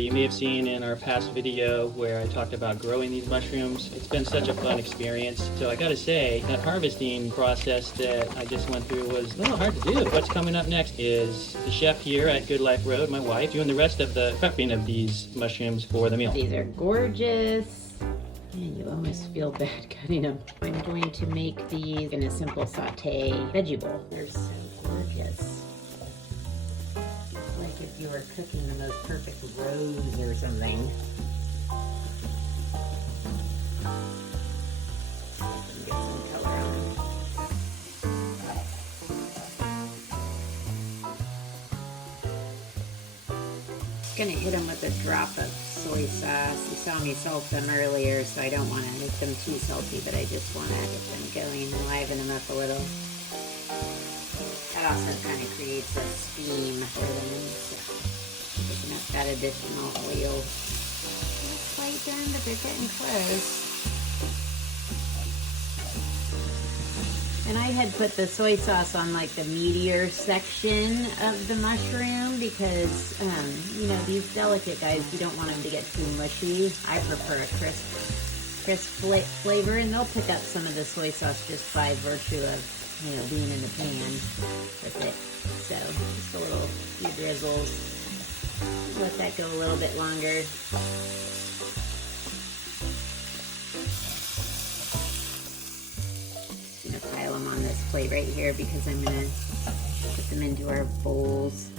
You may have seen in our past video where I talked about growing these mushrooms. It's been such a fun experience. So I gotta say, that harvesting process that I just went through was a little hard to do. What's coming up next is the chef here at Good Life Road, my wife, doing the rest of the prepping of these mushrooms for the meal. These are gorgeous. Man, you almost feel bad cutting them. I'm going to make these in a simple saute veggie bowl. They're so gorgeous. Like if you were cooking the most perfect rose or something. Get some color on them. Gonna hit them with a drop of soy sauce. You saw me salt them earlier, so I don't want to make them too salty, but I just want to get them going and liven them up a little. That also kind of creates a steam for them, so picking up that additional oil. Not quite done, but they're getting close. And I had put the soy sauce on like the meatier section of the mushroom because, you know, these delicate guys, you don't want them to get too mushy. I prefer a crisp flavor, and they'll pick up some of the soy sauce just by virtue of, you know, being in the pan with it. So just a little few drizzles. Let that go a little bit longer. Pile them on this plate right here because I'm going to put them into our bowls.